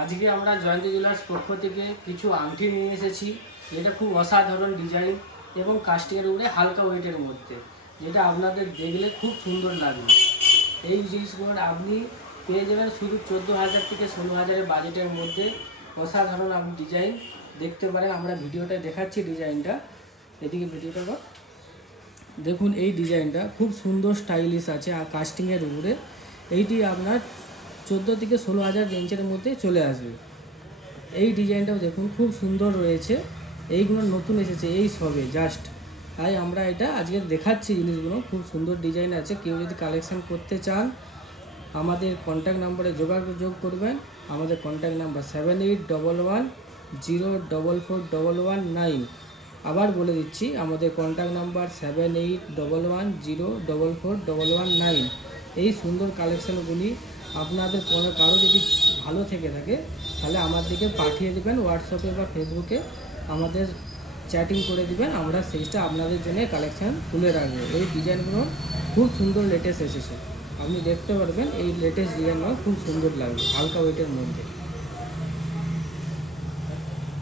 আজকে আমরা জয়ন্তী জুয়েলার্স পক্ষ থেকে কিছু আংটি নিয়ে এসেছি, যেটা খুব অসাধারণ ডিজাইন এবং কাস্টিংয়ের উপরে হালকা ওয়েটের মধ্যে, যেটা আপনাদের দেখলে খুব সুন্দর লাগবে। এই জিনিসগুলো আপনি পেয়ে যাবেন শুধু 14,000 থেকে 16,000 বাজেটের মধ্যে। অসাধারণ আপনি ডিজাইন দেখতে পারেন। আমরা ভিডিওটা দেখাচ্ছি ডিজাইনটা, এদিকে ভিডিওটা দেখুন। এই ডিজাইনটা খুব সুন্দর স্টাইলিশ আছে আর কাস্টিংয়ের উপরে। এইটি আপনার 14 থেকে 16,000 রেঞ্জের মধ্যে চলে আসবে। এই ডিজাইনটাও দেখুন খুব সুন্দর রয়েছে। এইগুলো নতুন এসেছে এই সবে জাস্ট, তাই আমরা এটা আজকে দেখাচ্ছি। জিনিসগুলো খুব সুন্দর ডিজাইন আছে। কেউ যদি কালেকশান করতে চান আমাদের কন্ট্যাক্ট নাম্বারে যোগাযোগ করবেন। আমাদের কন্ট্যাক্ট নাম্বার 7811044119। আবার বলে দিচ্ছি, আমাদের কন্ট্যাক্ট নাম্বার 7811044119। এই সুন্দর কালেকশানগুলি আপনাদের কারো যদি ভালো থেকে থাকে তাহলে আমার দিকে পাঠিয়ে দেবেন, হোয়াটসঅ্যাপে বা ফেসবুকে আমাদের চ্যাটিং করে দিবেন। আমরা সেইটা আপনাদের জন্য কালেকশান তুলে রাখবো। এই ডিজাইনগুলো খুব সুন্দর লেটেস্ট এসেছে, আপনি দেখতে পারবেন। এই লেটেস্ট ডিজাইনগুলো খুব সুন্দর লাগবে হালকা ওয়েটের মধ্যে।